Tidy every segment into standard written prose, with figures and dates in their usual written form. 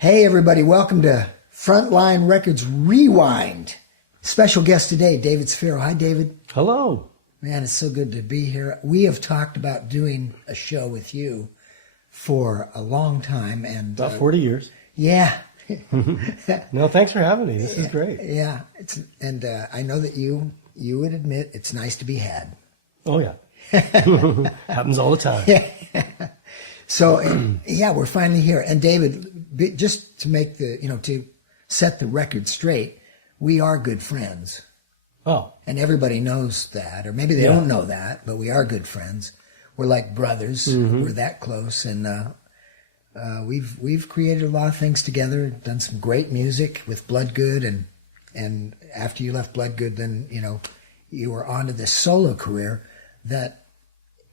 Hey, everybody. Welcome to Frontline Records Rewind. Special guest today, David Zaffiro. Hi, David. Hello. Man, it's so good to be here. We have talked about doing a show with you for a long time. And about 40 years. Yeah. No, thanks for having me. This is great. Yeah. I know that you would admit it's nice to be had. Oh, yeah. Happens all the time. Yeah. So, yeah, we're finally here. And David, just to make to set the record straight, we are good friends. Oh. And everybody knows that, or maybe they don't know that, but we are good friends. We're like brothers. Mm-hmm. We're that close. And we've created a lot of things together, done some great music with Bloodgood. And after you left Bloodgood, then, you were on to this solo career that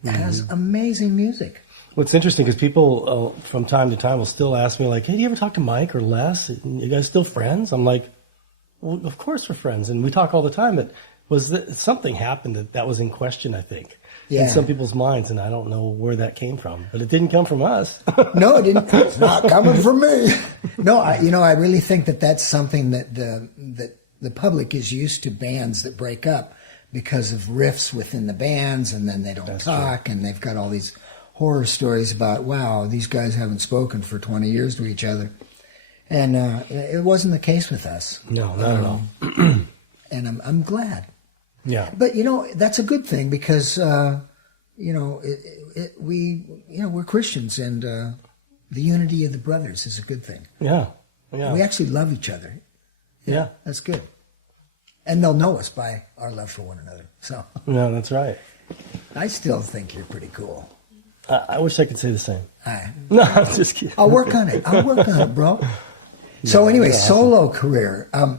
has amazing music. Well, it's interesting because people from time to time will still ask me, like, hey, do you ever talk to Mike or Les? You guys still friends? I'm like, well, of course we're friends. And we talk all the time. But something happened that was in question, I think, in some people's minds. And I don't know where that came from. But it didn't come from us. No, it didn't. It's not coming from me. No, I really think that that's something that the public is used to, bands that break up because of riffs within the bands, and then they don't talk, and they've got all these horror stories about, wow, these guys haven't spoken for 20 years to each other. And it wasn't the case with us. No, not at all. And I'm glad. Yeah. But, that's a good thing because, we're Christians, and the unity of the brothers is a good thing. Yeah. Yeah. We actually love each other. Yeah. That's good. And they'll know us by our love for one another. So. Yeah, that's right. I still think you're pretty cool. I wish I could say the same. Hi. No, I'm just kidding. I'll work on it, bro. So anyway, solo career. I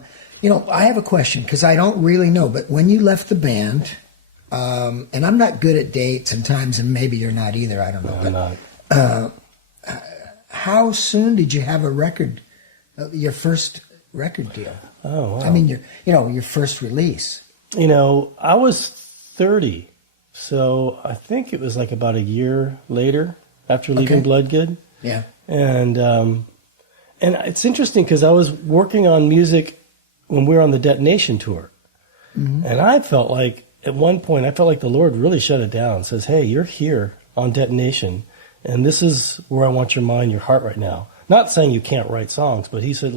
have a question because I don't really know. But when you left the band, and I'm not good at dates and times, and maybe you're not either. I don't know. No, I'm not. How soon did you have a record? Your first record deal? Oh, wow. I mean, your first release. I was 30. So I think it was like about a year later after leaving Bloodgood. Yeah. And it's interesting because I was working on music when we were on the Detonation tour. Mm-hmm. And I felt like, at one point, the Lord really shut it down. Says, hey, you're here on Detonation, and this is where I want your mind, your heart right now. Not saying you can't write songs, but he said,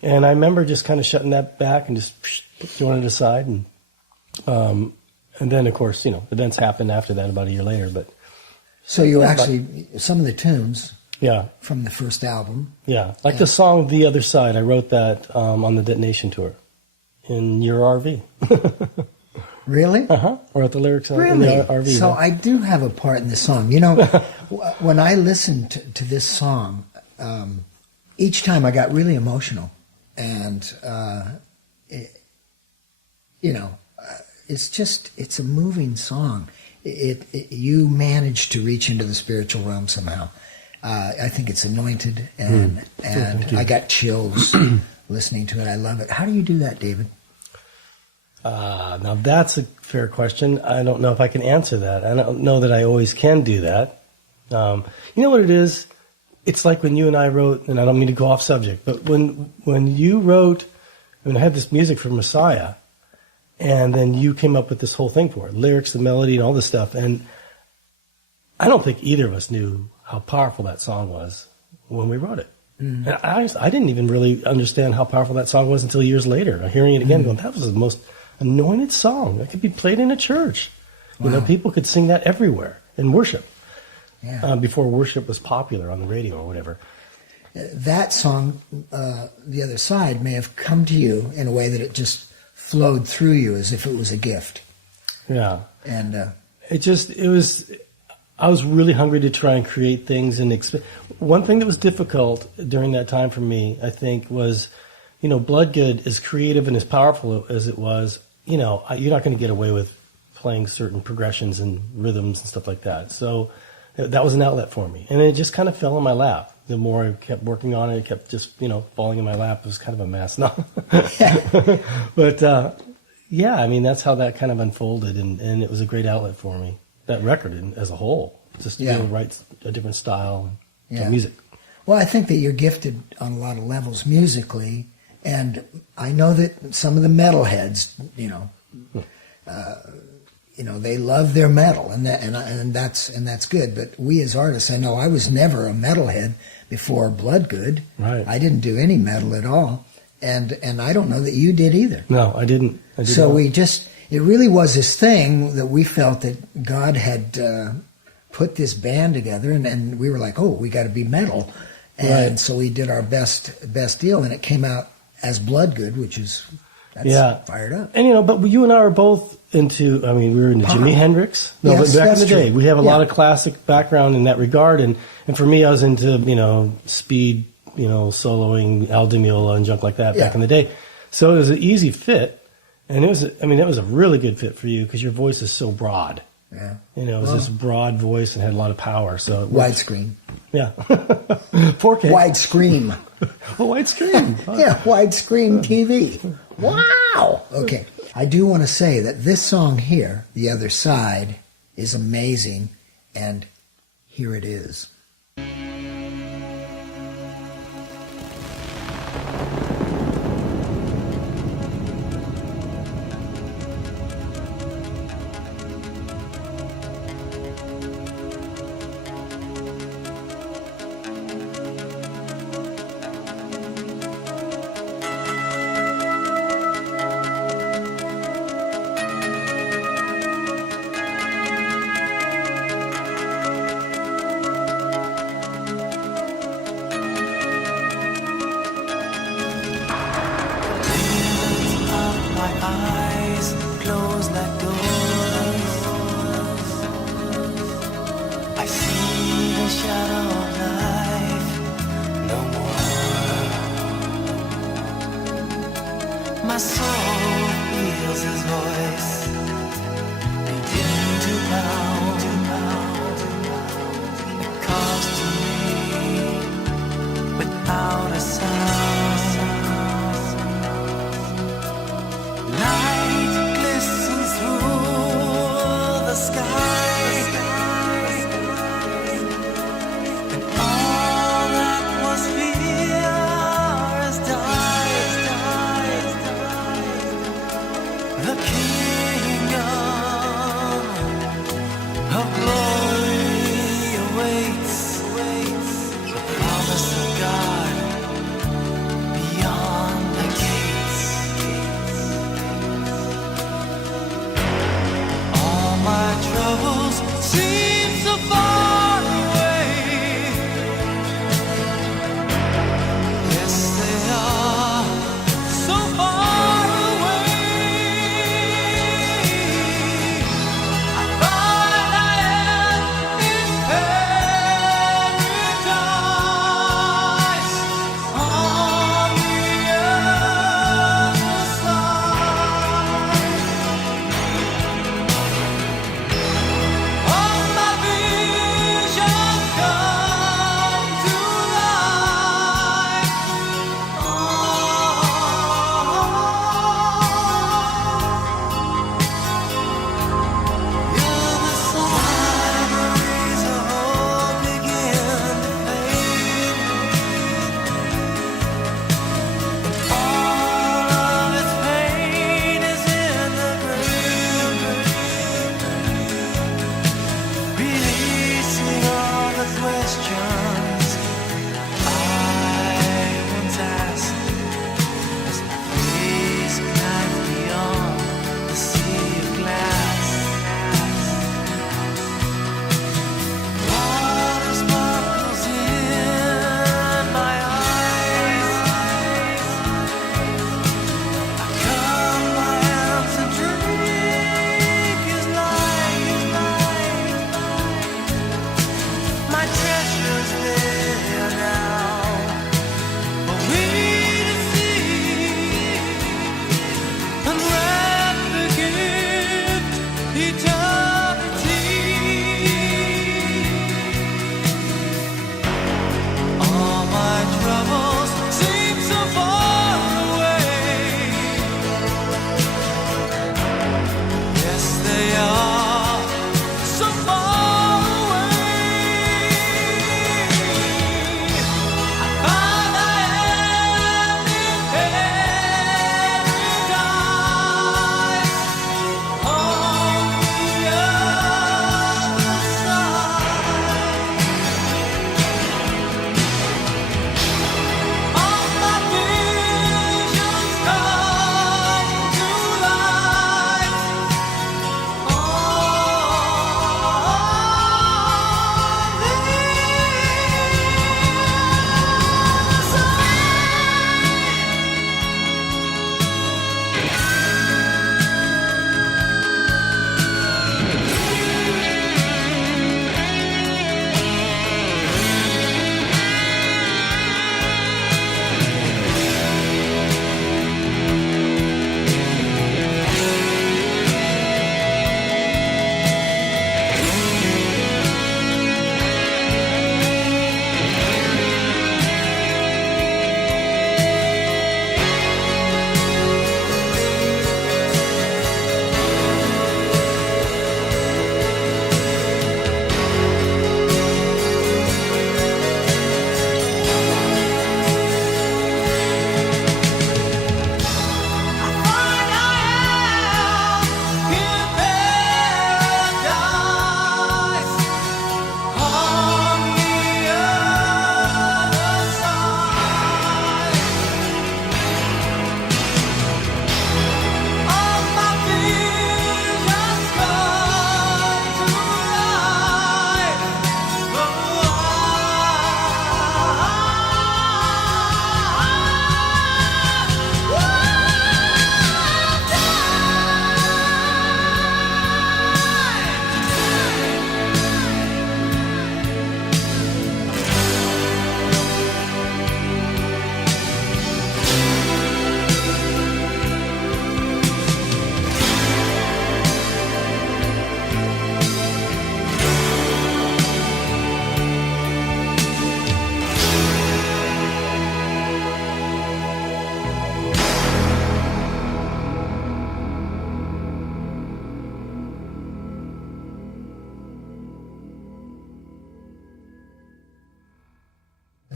And I remember just kind of shutting that back and just throwing it aside. And then, of course, events happened after that about a year later. But so you actually, some of the tunes from the first album. Yeah, like the song The Other Side, I wrote that on the Detonation tour in your RV. Really? Uh-huh. I wrote the lyrics in the RV. So I do have a part in this song. When I listened to this song, each time I got really emotional. And, it's a moving song. You managed to reach into the spiritual realm somehow. I think it's anointed, and I got chills listening to it. I love it. How do you do that, David? Now that's a fair question. I don't know if I can answer that. I don't know that I always can do that. You know what it is? It's like when you and I wrote, and I don't mean to go off subject, but when you wrote, when I had this music for Messiah, and then you came up with this whole thing for it, lyrics, the melody, and all this stuff. And I don't think either of us knew how powerful that song was when we wrote it. Mm. And I didn't even really understand how powerful that song was until years later. Hearing it again, going, that was the most anointed song. It could be played in a church. Wow. People could sing that everywhere in worship. Yeah. Before worship was popular on the radio or whatever. That song, The Other Side, may have come to you in a way that it just flowed through you as if it was a gift. Yeah. And I was really hungry to try and create things. And one thing that was difficult during that time for me, I think, was, Bloodgood, as creative and as powerful as it was, you're not going to get away with playing certain progressions and rhythms and stuff like that. So that was an outlet for me. And it just kind of fell in my lap. The more I kept working on it, it kept just, falling in my lap. It was kind of a mess. No. But, that's how that kind of unfolded. And it was a great outlet for me. That record as a whole. Just to write a different style of music. Well, I think that you're gifted on a lot of levels musically, and I know that some of the metalheads, they love their metal, and that's good. But we as artists, I know I was never a metalhead before Bloodgood. Right. I didn't do any metal at all, and I don't know that you did either. No, I didn't. So it really was this thing that we felt that God had put this band together, and we were like, oh, we got to be metal. And so we did our best deal, and it came out as Bloodgood, that's fired up. And but you and I are both into. I mean, we were into Jimi Hendrix. No, Yes, but back in that's the day, true. we have a lot of classic background in that regard. And for me, I was into speed, soloing Al Di Meola and junk like that back in the day. So it was an easy fit, and it was a really good fit for you because your voice is so broad. Yeah. It was this broad voice and had a lot of power. So Widescreen. Yeah. 4K. Widescreen. Widescreen. Yeah, widescreen TV. Wow. Okay. I do want to say that this song here, The Other Side, is amazing, and here it is. My soul feels his voice begin to pound. It calls to me without a sound. Light glistens through the sky, and all that was here is died. The kingdom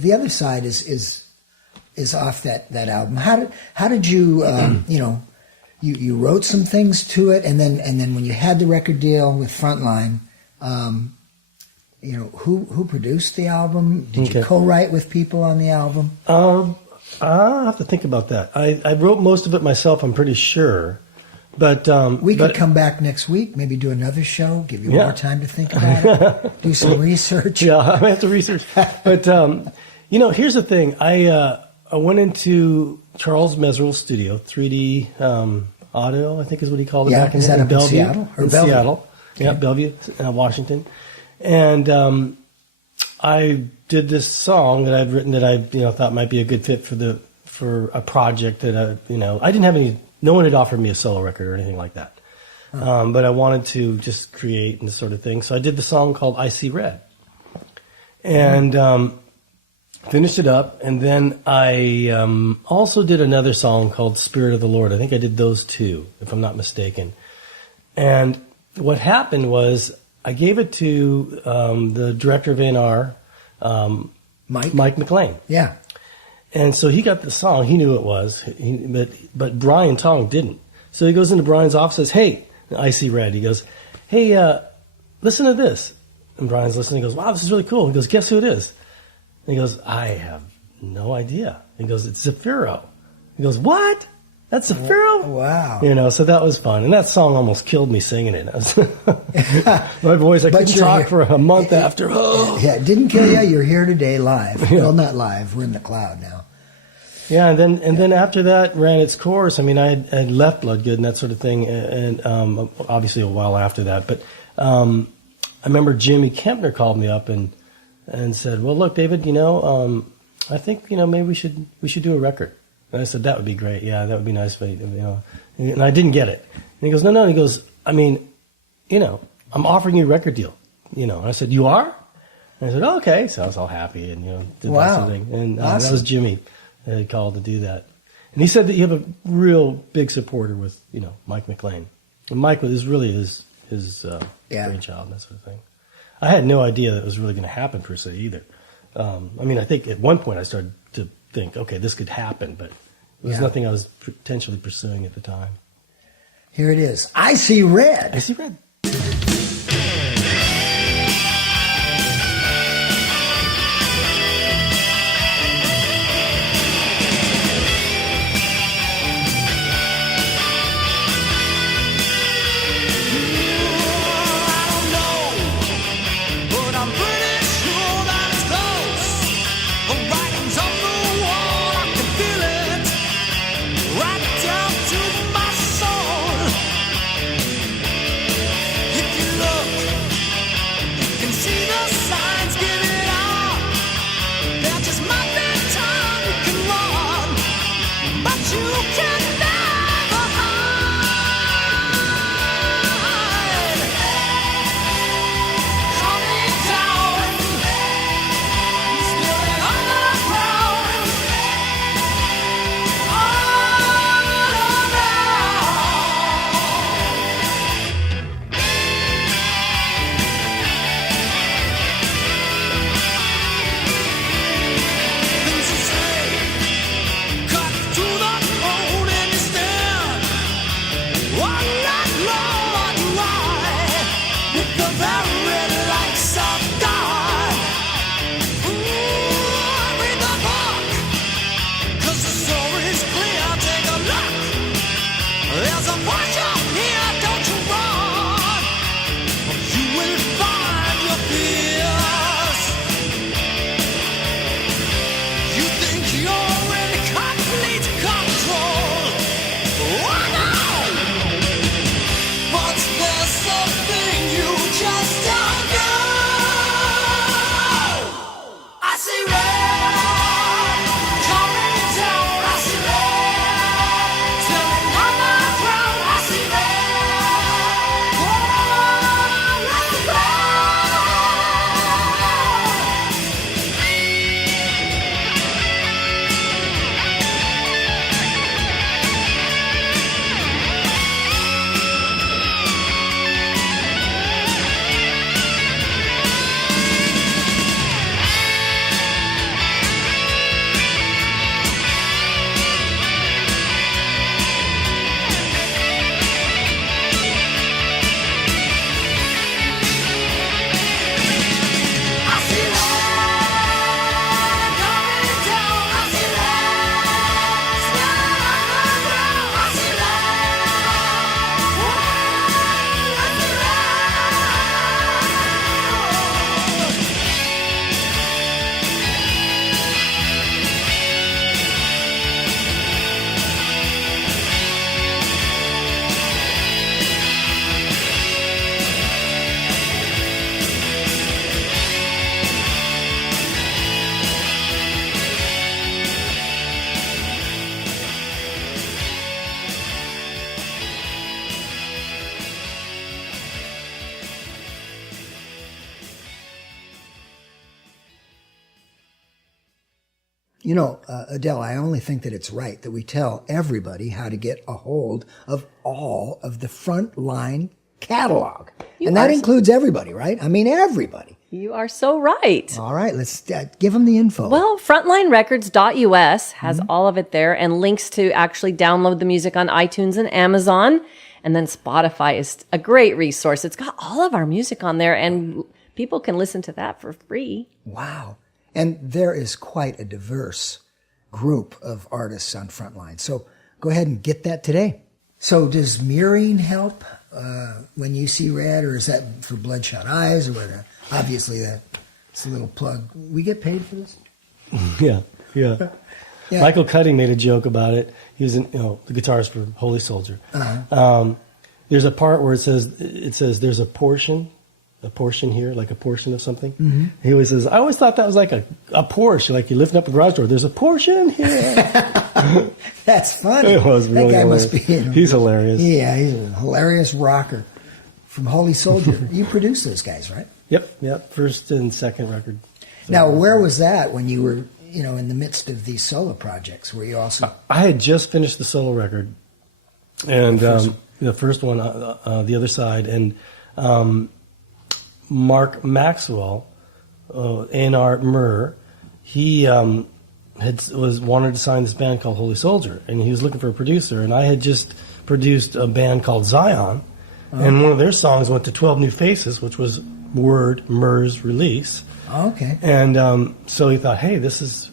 the other side is off that album. How did you you wrote some things to it, and then when you had the record deal with Frontline, who produced the album? Did you co-write with people on the album? I'll have to think about that. I wrote most of it myself, I'm pretty sure. But we could come back next week, maybe do another show, give you more time to think about it, do some research. Yeah, I have to research. But here's the thing. I went into Charles Mesral's studio, 3D Audio, I think is what he called it back in Bellevue. Seattle? Or Bellevue? Seattle. Okay. Yeah, Bellevue, Washington. And I did this song that I'd written that I thought might be a good fit for a project that I didn't have any. No one had offered me a solo record or anything like that. But I wanted to just create and this sort of thing. So I did the song called I See Red. And finished it up. And then I also did another song called Spirit of the Lord. I think I did those two, if I'm not mistaken. And what happened was I gave it to the director of A&R, Mike McLean. Yeah. And so he got the song. He knew it was, but Brian Tong didn't. So he goes into Brian's office and says, "Hey, I See Red." He goes, "Hey, listen to this." And Brian's listening. He goes, "Wow, this is really cool." He goes, "Guess who it is?" And he goes, "I have no idea." He goes, "It's Zaffiro." He goes, "What? That's Zaffiro?" Wow. So that was fun. And that song almost killed me singing it. My voice, I couldn't talk for a month after. Yeah, it didn't kill you. You're here today live. Yeah. Well, not live. We're in the cloud now. Yeah, and then after that ran its course. I mean, I had left Bloodgood and that sort of thing, and obviously a while after that. But I remember Jimmy Kempner called me up and said, "Well, look, David, I think maybe we should do a record." And I said, "That would be great. Yeah, that would be nice." But, and I didn't get it. And he goes, "No." He goes, "I mean, I'm offering you a record deal." And I said, "You are?" And I said, "Oh, okay." So I was all happy and did that sort of thing. And awesome. That was Jimmy that had called to do that. And he said that you have a real big supporter with Mike McLean. And Mike was really his brainchild and that sort of thing. I had no idea that it was really going to happen per se either. I think at one point I started to think, okay, this could happen, but it was nothing I was potentially pursuing at the time. Here it is. I See Red. I See Red. You know, Adele, I only think that it's right that we tell everybody how to get a hold of all of the Frontline catalog. And that includes everybody, right? I mean, everybody. You are so right. All right, let's give them the info. Well, frontlinerecords.us has all of it there and links to actually download the music on iTunes and Amazon. And then Spotify is a great resource. It's got all of our music on there, and people can listen to that for free. Wow. And there is quite a diverse group of artists on Frontline. So go ahead and get that today. So does mirroring help when you see red, or is that for Bloodshot Eyes, or what? Obviously, that's a little plug. We get paid for this? Yeah. Yeah. Michael Cutting made a joke about it. He was the guitarist for Holy Soldier. Uh-huh. There's a part where it says there's a portion here, like a portion of something. Mm-hmm. He always says, I always thought that was like a Porsche, like you're lifting up the garage door. There's a portion here. That's funny. It was really that guy hilarious. must be. He's hilarious. Yeah, he's a hilarious rocker from Holy Soldier. You produced those guys, right? Yep. First and second record. So, now, where was that when you were, in the midst of these solo projects? Were you also? I had just finished the solo record, and the first one, the other side, and Mark Maxwell, A&R Murr, he wanted to sign this band called Holy Soldier, and he was looking for a producer, and I had just produced a band called Zion, and one of their songs went to 12 New Faces, which was Murr's release. Okay. And so he thought, hey,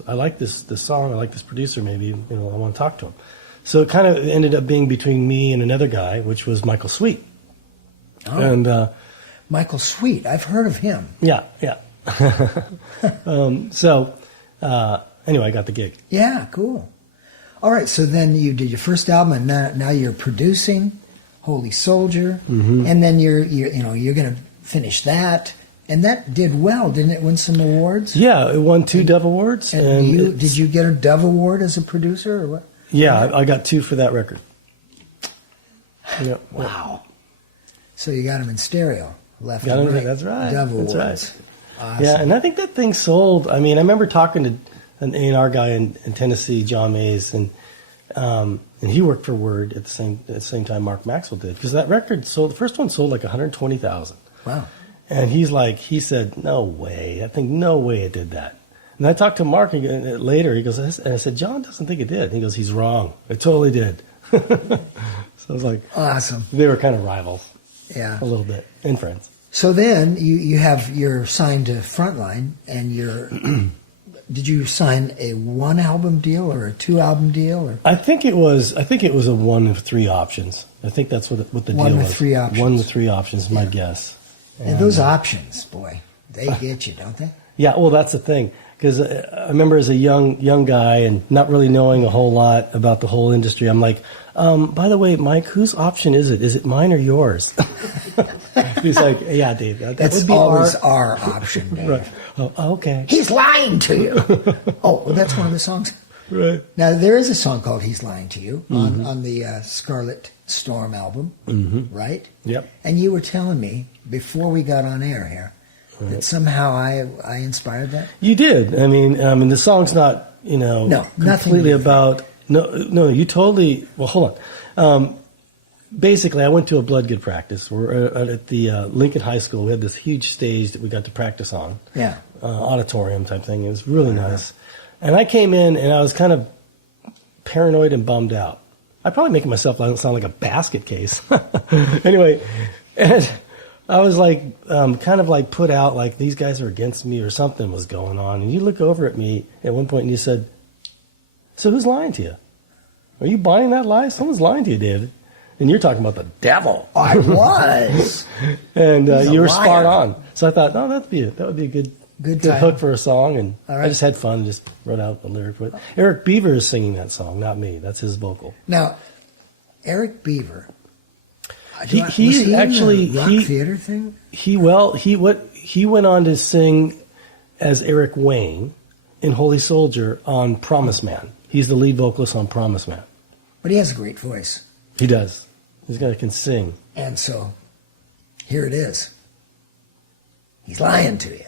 I like this song, I like this producer, maybe I want to talk to him. So it kind of ended up being between me and another guy, which was Michael Sweet. Oh. And Michael Sweet, I've heard of him. Yeah. Anyway, I got the gig. Yeah, cool. All right, so then you did your first album, and now you're producing Holy Soldier, and then you're going to finish that. And that did well, didn't it? Win some awards. Yeah, it won 2 Dove Awards. And did you get a Dove Award as a producer, or what? Yeah, I got 2 for that record. Yeah. Wow. So you got them in stereo, left Got and them, right. that's right. Dove Awards. That's right. Awesome. Yeah, and I think that thing sold. I mean, I remember talking to an A&R guy in Tennessee, John Mays, and he worked for Word at the same time Mark Maxwell did, because that record sold. The first one sold like 120,000. Wow. And he said, no way. I think no way it did that. And I talked to Mark later. He goes, and I said, John doesn't think it did. And he goes, he's wrong. It totally did. So I was like, awesome. They were kind of rivals. Yeah. A little bit. And friends. So then you're signed to Frontline, and did you sign a 1-album deal or a 2-album deal? Or? I think it was a 1 of 3 options. I think that's what the deal was. 1 with 3 options. 1 with 3 options is my guess. And those options, boy, they get you, don't they? Yeah, well, that's the thing. Because I remember as a young guy and not really knowing a whole lot about the whole industry, I'm like, by the way, Mike, whose option is it? Is it mine or yours? He's like, yeah, Dave, that would be always our option, Dave. Right. Oh, okay. He's lying to you. Oh, well, that's one of the songs. Right. Now, there is a song called He's Lying to You on the Scarlett Storm album, right? Yep. And you were telling me before we got on air here that somehow I inspired that? You did. I mean, the song's not, completely about... No, you totally... Well, hold on. Basically, I went to a Bloodgood practice. We're at the Lincoln High School. We had this huge stage that we got to practice on. Yeah. Auditorium type thing. It was really nice. And I came in, and I was kind of paranoid and bummed out. I probably making myself sound like a basket case. Anyway, and I was like, kind of like put out, like these guys are against me or something was going on. And you look over at me at one point and you said, so who's lying to you? Are you buying that lie? Someone's lying to you, David. And you're talking about the devil. I was. And you were spot on. So I thought, that would be a good hook for a song. And I just had fun and just wrote out the lyric for it. Eric Beaver is singing that song, not me. That's his vocal. Now, Eric Beaver, he actually in the rock theater thing? He went on to sing as Eric Wayne in Holy Soldier on Promise Man. He's the lead vocalist on Promise Man. But he has a great voice. He does. This guy can sing. And so, here it is. He's lying to you.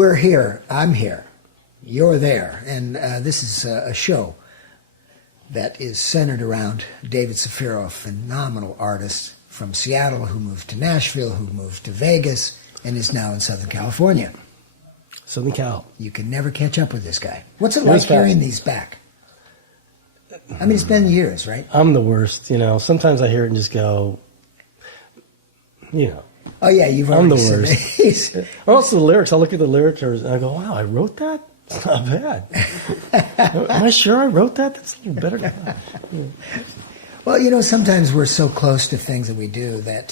we're here. I'm here. You're there. And this is a show that is centered around David Zaffiro, a phenomenal artist from Seattle who moved to Nashville, who moved to Vegas, and is now in Southern California. Southern Cal. You can never catch up with this guy. What's it Very like fast. hearing these back? I mean, it's been years, right? I'm the worst, you know. Sometimes I hear it and just go, you know. Oh, yeah, you've I'm already the said worst. it. Also, the lyrics, I'll look at the lyrics and I go, wow, I wrote that? It's not bad. Am I sure I wrote that? That's a little better than that. Yeah. Well, you know, sometimes we're so close to things that we do that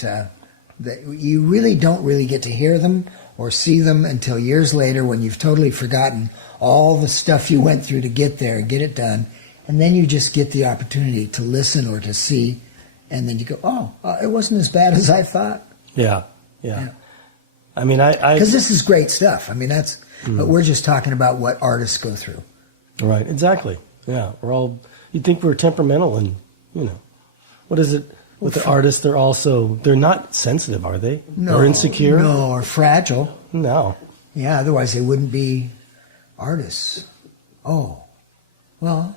that you really don't really get to hear them or see them until years later when you've totally forgotten all the stuff you went through to get there and get it done. And then you just get the opportunity to listen or to see, and then you go, oh, it wasn't as bad as I thought. Yeah. I mean, Because this is great stuff. I mean, that's, but we're just talking about what artists go through. Right, exactly. Yeah, we're all, you'd think we're temperamental and, you know, what is it with the artists? They're not sensitive, are they? No. Or insecure? No, or fragile. No. Yeah, otherwise they wouldn't be artists. Oh, well,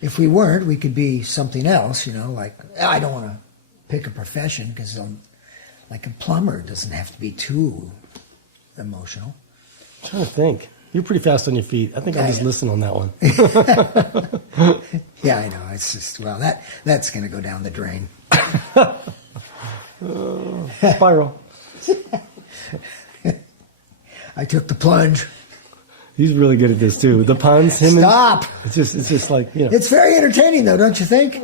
if we weren't, we could be something else, you know, like, I don't want to pick a profession because like a plumber doesn't have to be too emotional. I'm trying to think. You're pretty fast on your feet. I think I'll just listen on that one. Yeah, I know. It's just, well, that's going to go down the drain. Spiral. I took the plunge. He's really good at this too. The puns, him Stop. and it's just like, you know. It's very entertaining, though, don't you think?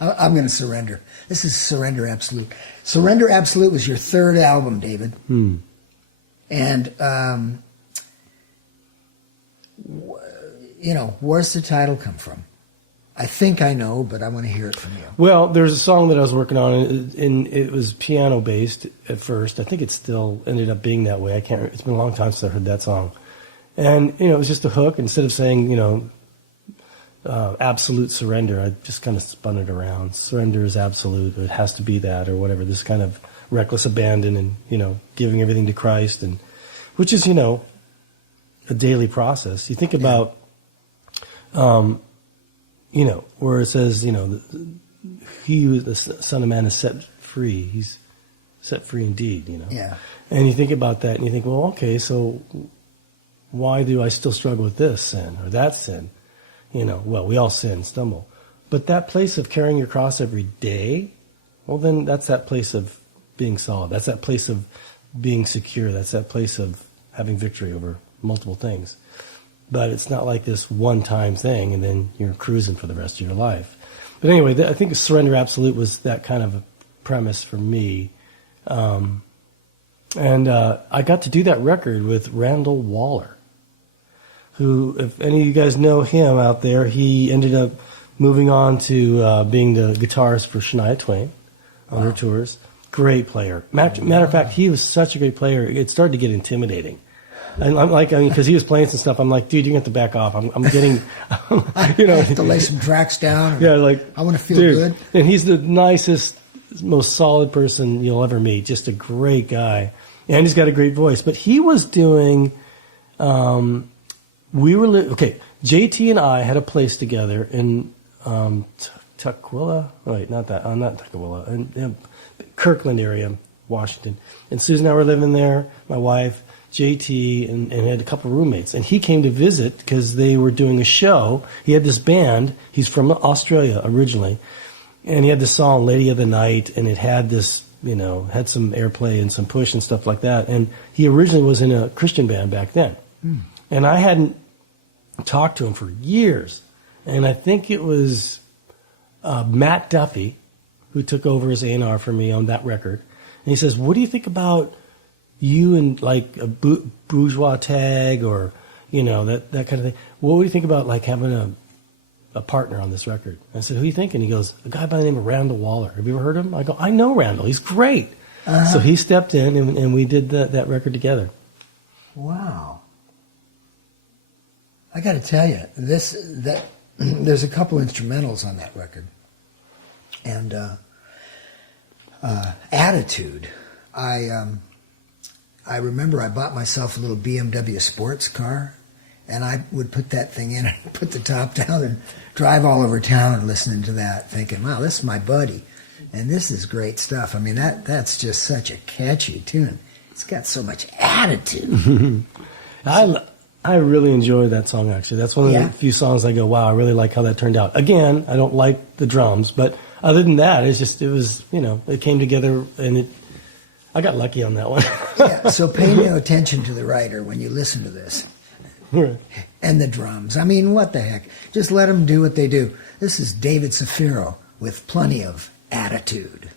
I'm going to surrender. This is Surrender Absolute. Surrender Absolute was your third album, David. And, you know, where's the title come from? I think I know, but I want to hear it from you. Well, there's a song that I was working on, and it was piano based at first. I think it still ended up being that way. It's been a long time since I heard that song, and you know, it was just a hook. Instead of saying, you know, absolute surrender, I just kind of spun it around. Surrender is absolute. Or it has to be that, or whatever. This kind of reckless abandon, and you know, giving everything to Christ, and which is, you know, a daily process. You think about, where it says, he who the Son of Man is set free. He's set free indeed, Yeah. And you think about that and you think, well, okay, so why do I still struggle with this sin or that sin? Well, we all sin, stumble. But that place of carrying your cross every day, well, then that's that place of being solid. That's that place of being secure. That's that place of having victory over multiple things. But it's not like this one-time thing and then you're cruising for the rest of your life. But anyway, I think Surrender Absolute was that kind of a premise for me. And I got to do that record with Randall Waller, who, if any of you guys know him out there, he ended up moving on to being the guitarist for Shania Twain on her tours. Great player. Matter of fact, he was such a great player, it started to get intimidating. And because he was playing some stuff, I'm like, dude, you're going to have to back off. I'm getting, I have to lay some tracks down. Yeah, I want to feel dude, good. And he's the nicest, most solid person you'll ever meet. Just a great guy. And he's got a great voice. But he was doing, JT and I had a place together in Tukwila. Wait, not Tukwila. In Kirkland area, Washington. And Susan and I were living there, my wife, JT, and had a couple of roommates. And he came to visit because they were doing a show. He had this band. He's from Australia originally. And he had this song, Lady of the Night, and it had this, had some airplay and some push and stuff like that. And he originally was in a Christian band back then. And I hadn't talked to him for years. And I think it was Matt Duffy who took over as A&R for me on that record. And he says, what do you think about you and like a bourgeois tag or, that kind of thing? What would you think about like having a partner on this record? I said, who are you thinking? He goes, a guy by the name of Randall Waller. Have you ever heard of him? I go, I know Randall. He's great. So he stepped in and we did that record together. Wow. I got to tell you, there's a couple instrumentals on that record. And Attitude. I remember I bought myself a little BMW sports car, and I would put that thing in and put the top down and drive all over town listening to that, thinking, wow, this is my buddy, and this is great stuff. I mean, that's just such a catchy tune. It's got so much attitude. I really enjoy that song, actually. That's one of the few songs I go, wow, I really like how that turned out. Again, I don't like the drums, but other than that, it came together, and I got lucky on that one. Yeah, so pay no attention to the writer when you listen to this. Right. And the drums. I mean, what the heck? Just let them do what they do. This is David Zaffiro with plenty of attitude.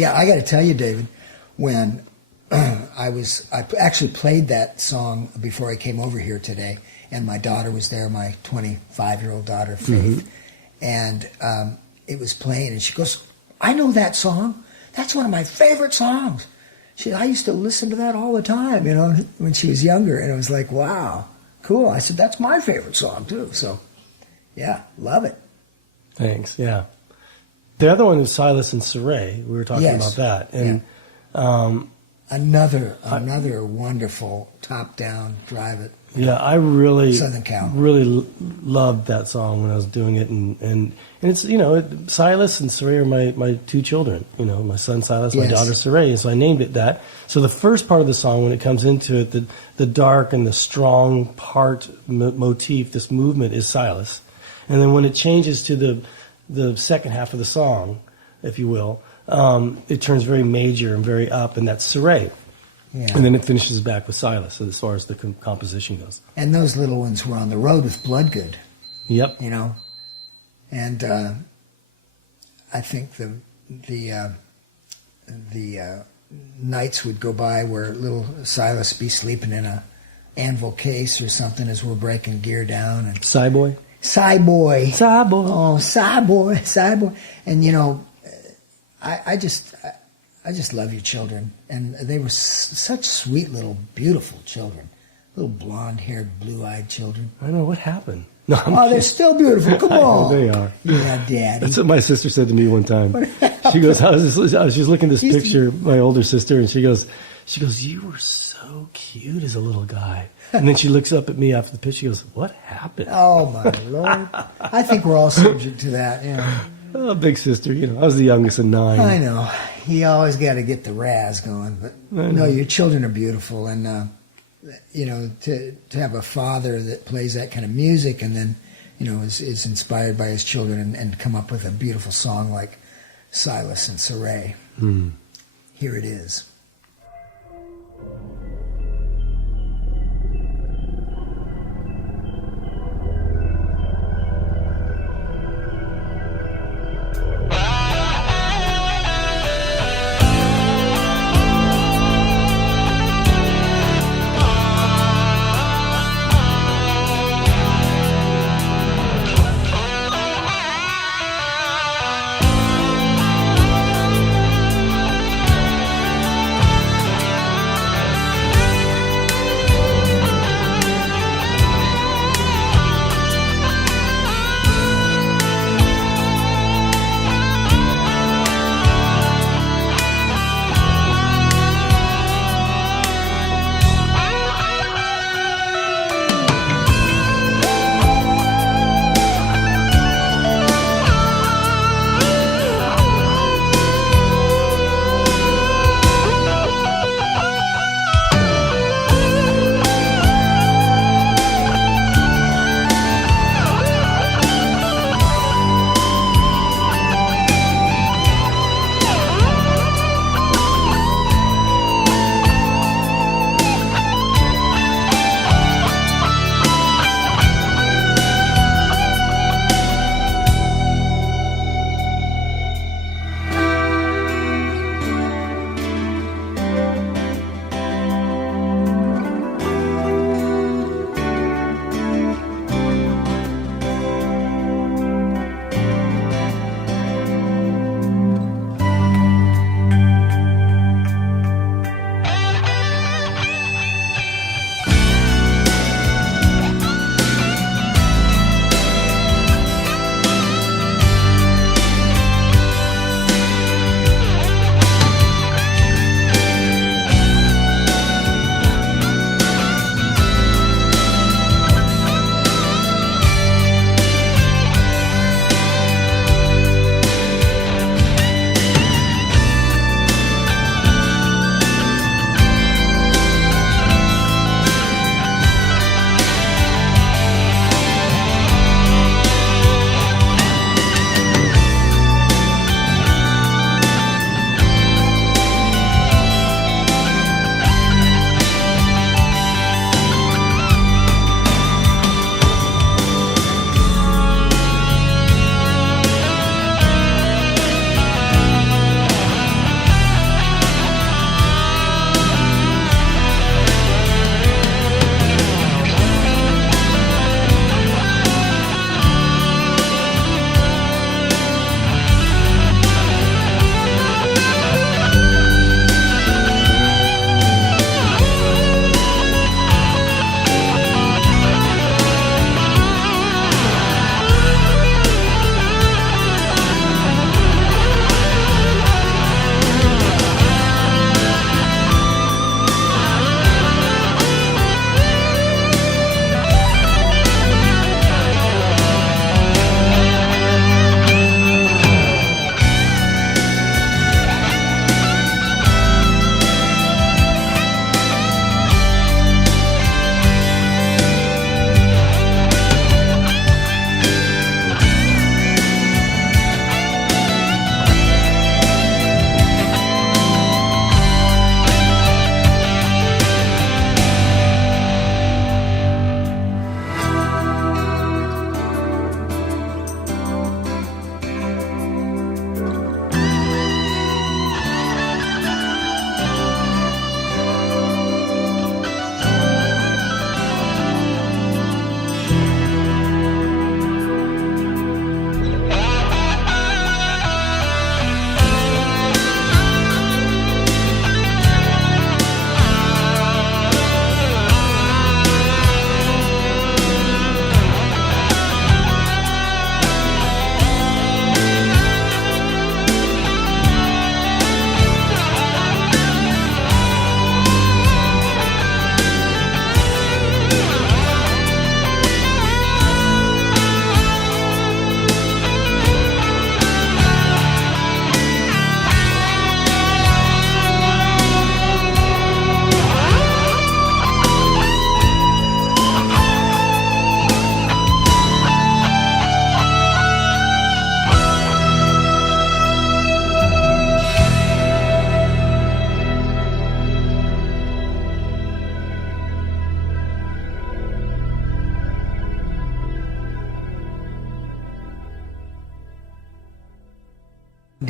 Yeah, I got to tell you, David, when I actually played that song before I came over here today, and my daughter was there, my 25-year-old daughter, Faith, and it was playing, and she goes, "I know that song. That's one of my favorite songs." I used to listen to that all the time, when she was younger, and it was like, wow, cool. I said, that's my favorite song too. So, yeah, love it. Thanks. Yeah. The other one was Silas and Sarey. We were talking about that, and another wonderful top-down drive it. Yeah, I really Southern Cal. really loved that song when I was doing it, and it's Silas and Sarey are my two children. My son Silas, my daughter Sarey, and so I named it that. So the first part of the song, when it comes into it, the dark and the strong part motif, this movement is Silas, and then when it changes to the second half of the song, if you will, it turns very major and very up, and that's Sarey. Yeah. And then it finishes back with Silas as far as the composition goes. And those little ones were on the road with Bloodgood. Yep. And I think the nights would go by where little Silas be sleeping in a anvil case or something as we're breaking gear down. And Cyboy. Cyboy. Cyboy. Oh, Cyboy. Cyboy. And I just love your children, and they were such sweet little, beautiful children, little blonde-haired, blue-eyed children. I know what happened. No, they're still beautiful. Come on, they are. Yeah, Daddy. That's what my sister said to me one time. She goes, she's looking at this picture, my older sister, and she goes, "You were so cute as a little guy." And then she looks up at me after the picture. She goes, "What happened?" Oh my Lord! I think we're all subject to that. Yeah. Oh, big sister, I was the youngest of 9. I know. You always got to get the razz going, but no, your children are beautiful, and to have a father that plays that kind of music and then is inspired by his children and come up with a beautiful song like Silas and Sarey. Here it is.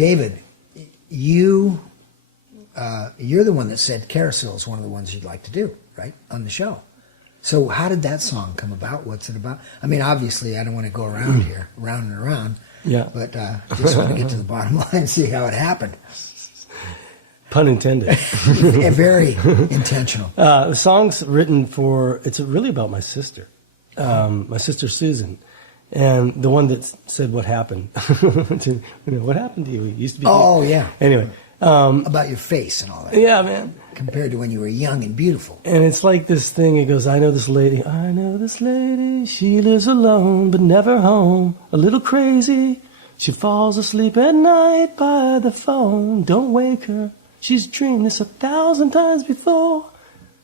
David, you're the one that said Carousel is one of the ones you'd like to do, right, on the show. So how did that song come about? What's it about? I mean, obviously, I don't want to go around here, round and around. Yeah. But just want to get to the bottom line and see how it happened. Pun intended. Very intentional. The song's written it's really about my sister Susan, and the one that said what happened. What happened to you? You used to be. Oh, yeah. Anyway. About your face and all that. Yeah, man. Compared to when you were young and beautiful. And it's like this thing, it goes, I know this lady, she lives alone, but never home, a little crazy. She falls asleep at night by the phone. Don't wake her, she's dreamed this 1,000 times before.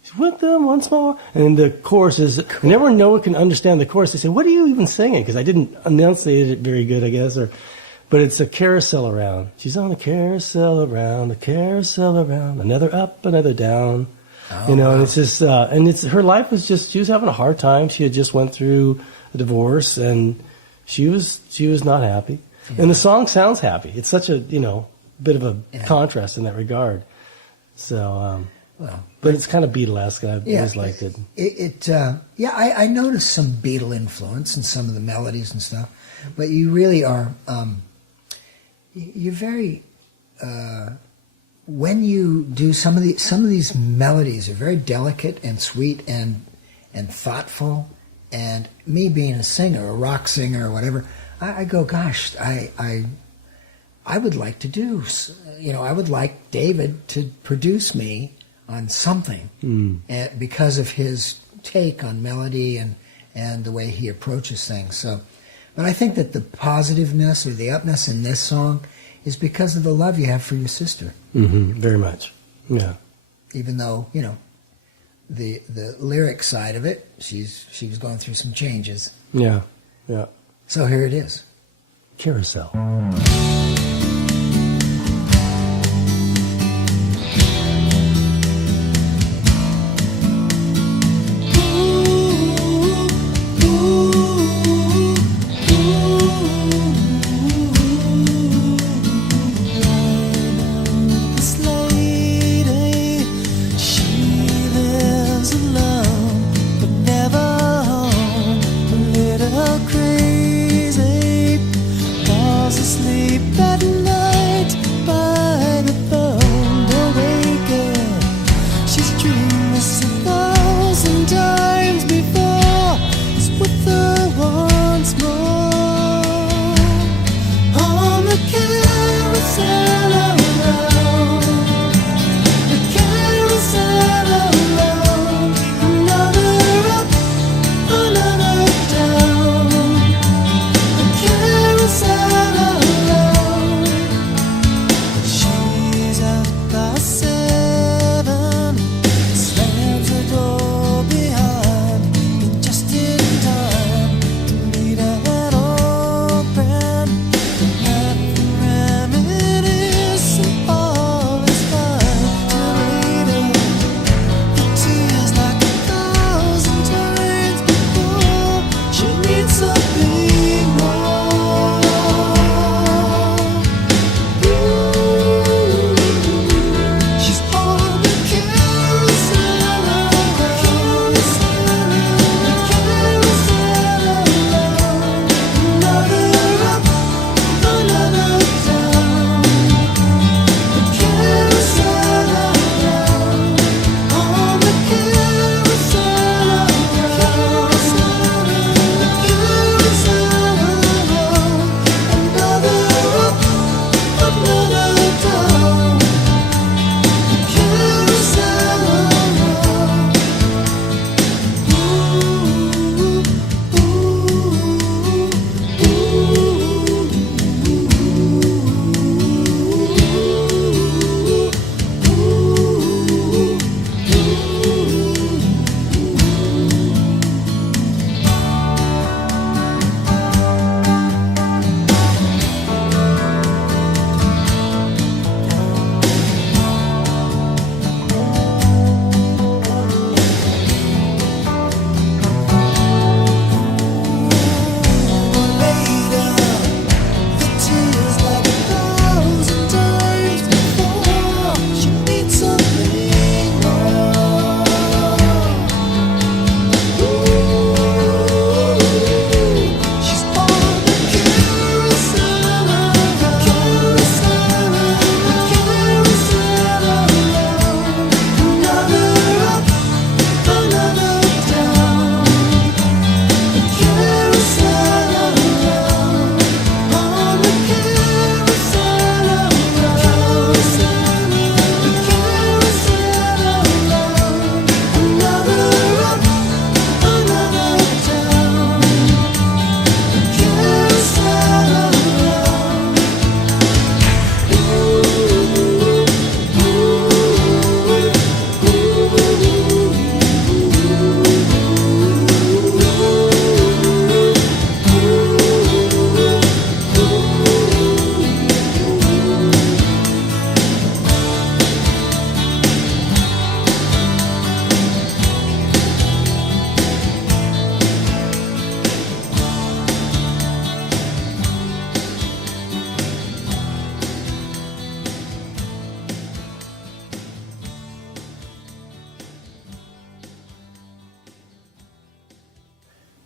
She's with them once more. And the chorus is, and everyone can understand the chorus. They say, what are you even singing? Because I didn't enunciate it very good, I guess, but it's a carousel around. She's on a carousel around, another up, another down. Oh, and wow. it's just, her life was just, she was having a hard time. She had just went through a divorce, and she was not happy. Yeah. And the song sounds happy. It's such a, bit of a contrast in that regard. So, but it's kind of Beatlesque, and I've always liked it. I noticed some Beatle influence in some of the melodies and stuff, but you really are, you're very, when you do some of these melodies are very delicate and sweet and thoughtful, and me being a singer, a rock singer or whatever, I go, gosh, I would like to do, I would like David to produce me on something, and because of his take on melody and the way he approaches things. So, but I think that the positiveness or the upness in this song is because of the love you have for your sister. Mm-hmm. Very much, yeah. Even though the lyric side of it, she was going through some changes. Yeah. So here it is. Carousel. Asleep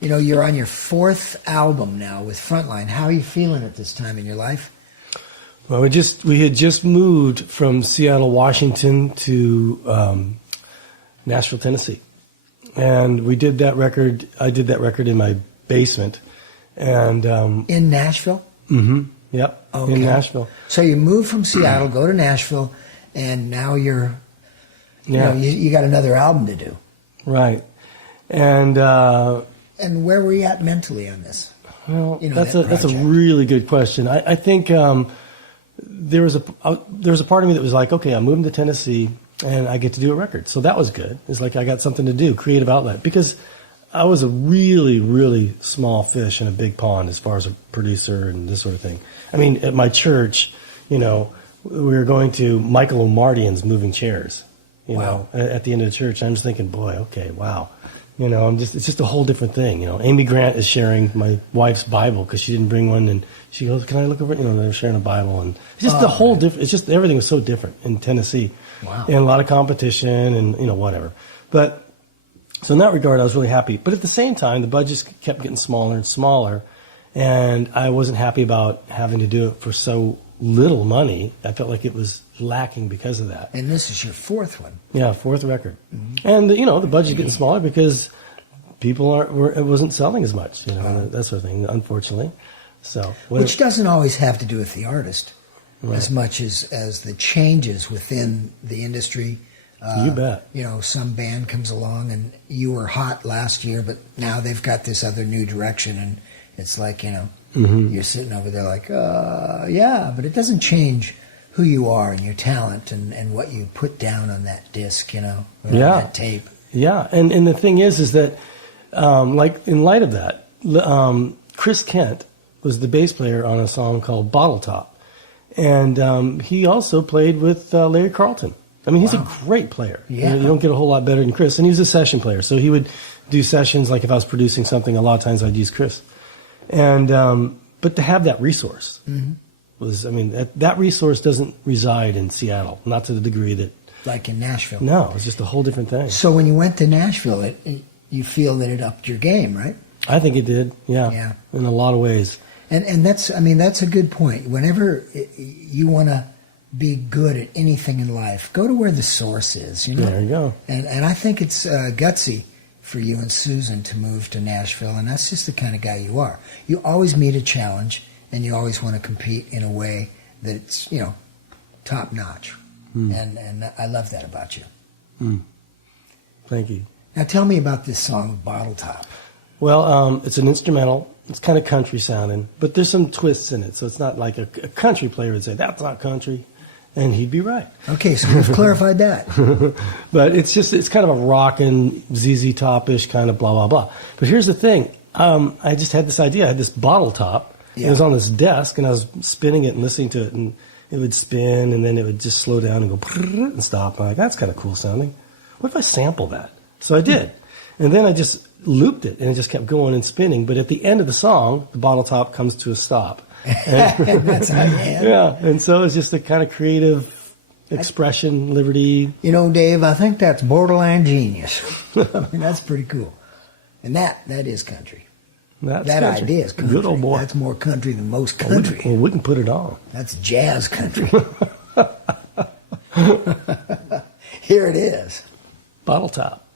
You know, you're on your 4th album now with Frontline. How are you feeling at this time in your life? Well, we had just moved from Seattle, Washington to Nashville, Tennessee, and we did that record. I did that record in my basement, and In Nashville? yep, Okay. in Nashville. So you move from Seattle, go to Nashville, and now you got another album to do. Right, and where were you at mentally on this? well, You know, that's that a project. really good question. I think there was a part of me that was like, okay, I'm moving to Tennessee and I get to do a record, so that was good. It's like I got something to do, creative outlet, because I was a really, really small fish in a big pond as far as a producer and this sort of thing. I mean, at my church, we were going to Michael O'Mardian's Moving Chairs, Wow. at the end of the church. I'm just thinking, boy, okay, wow. It's just a whole different thing. Amy Grant is sharing my wife's Bible because she didn't bring one, and she goes, "Can I look over it?" They're sharing a Bible, and it's just the whole different. It's just everything was so different in Tennessee, Wow. and a lot of competition, and whatever. But so in that regard, I was really happy. But at the same time, the budgets kept getting smaller and smaller, and I wasn't happy about having to do it for so little money. I felt like it was lacking because of that. And this is your 4th one. Yeah, 4th record, and the budget's getting smaller because people it wasn't selling as much, that sort of thing. Unfortunately, so Which doesn't always have to do with the artist Right. as much as the changes within the industry. You bet. Some band comes along and you were hot last year, but now they've got this other new direction, and it's like, you're sitting over there like, yeah, but it doesn't change who you are and your talent and what you put down on that disc, or on that tape. Yeah, and the thing is that, like in light of that, Chris Kent was the bass player on a song called Bottle Top, and he also played with Larry Carlton. I mean, he's a great player. Yeah. You don't get a whole lot better than Chris, and he was a session player, so he would do sessions. Like if I was producing something, a lot of times I'd use Chris, and but to have that resource was, that resource doesn't reside in Seattle, not to the degree that. Like in Nashville. No, it's just a whole different thing. So when you went to Nashville, you feel that it upped your game, right? I think it did, Yeah. in a lot of ways. And that's a good point. Whenever you want to be good at anything in life, go to where the source is. There you go. And I think it's gutsy for you and Susan to move to Nashville, and that's just the kind of guy you are. You always meet a challenge, and you always want to compete in a way that's top notch. And I love that about you. Thank you. Now tell me about this song, Bottle Top. Well, it's an instrumental. It's kind of country sounding, but there's some twists in it. So it's not like a country player would say, that's not country. And he'd be right. Okay, so we've clarified that. But it's kind of a rockin' ZZ Top-ish kind of blah, blah, blah. But here's the thing. I just had this idea. I had this bottle top. Yeah. It was on this desk, and I was spinning it and listening to it, and it would spin, and then it would just slow down and go and stop. I'm like, that's kind of cool sounding. What if I sample that? So I did. And then I just looped it, and it just kept going and spinning. But at the end of the song, the bottle top comes to a stop. And that's how you end. Yeah, and so it's just a kind of creative expression, liberty. Dave, I think that's borderline genius. That's pretty cool. And that is country. That's That country. idea is country. Good old boy. That's more country than most Well, country. we can put it on. That's jazz country. Here it is. Bottle top.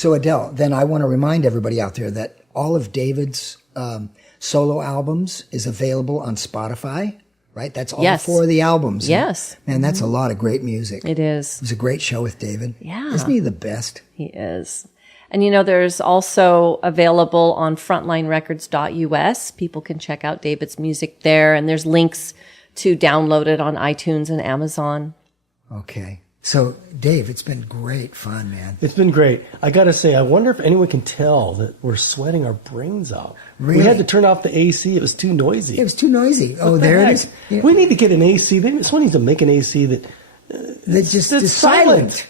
So Adele, then I want to remind everybody out there that all of David's solo albums is available on Spotify, right? That's all Yes. 4 of the albums. Yes. Man, that's a lot of great music. It is. It was a great show with David. Yeah. Isn't he the best? He is. And there's also available on frontlinerecords.us. People can check out David's music there, and there's links to download it on iTunes and Amazon. Okay. So, Dave, it's been great fun, man. It's been great. I got to say, I wonder if anyone can tell that we're sweating our brains out. Really? We had to turn off the AC. It was too noisy. It was too noisy. Oh, What the there it heck? is. Yeah. We need to get an AC. Someone needs to make an AC that That just that's is silent.